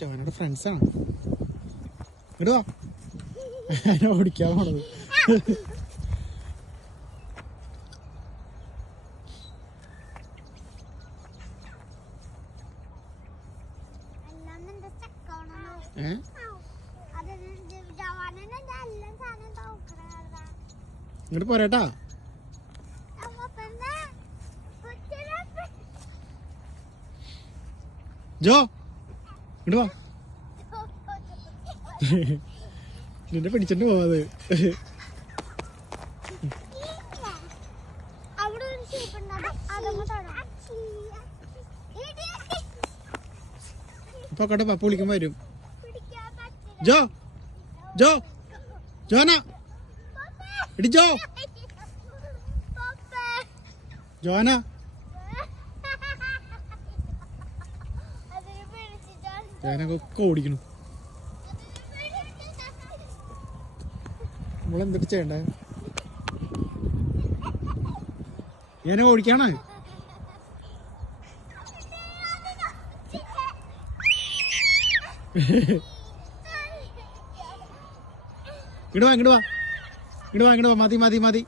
ജോനയുടെ ഫ്രണ്ട്സാണ്. ഇങ്ങോട്ട് വാ, അതിനെ ഓടിക്കാൻ പോണത്. ഇങ്ങോട്ട് പോരേട്ടാ. ജോ ഇങ്ങോട്ട് വാ, നിന്നെ പിടിച്ചിട്ട് പോവാത്. ഇപ്പൊ കട്ടെ പപ്പ വിളിക്കുമ്പോ വരും. ജോ ജോ ജോന എടി ജോ ജോന. ഞാനൊക്കെ ഓടിക്കണം. നമ്മളെന്തിട്ട് ചെയ്യണ്ടേ? ഞാനെ ഓടിക്കാണ്. ഇങ്ങോട്ട് വാ, ഇങ്ങോട്ട് വാ, ഇങ്ങോട്ട് വാ, ഇങ്ങോട്ട് വാ. മതി മതി മതി.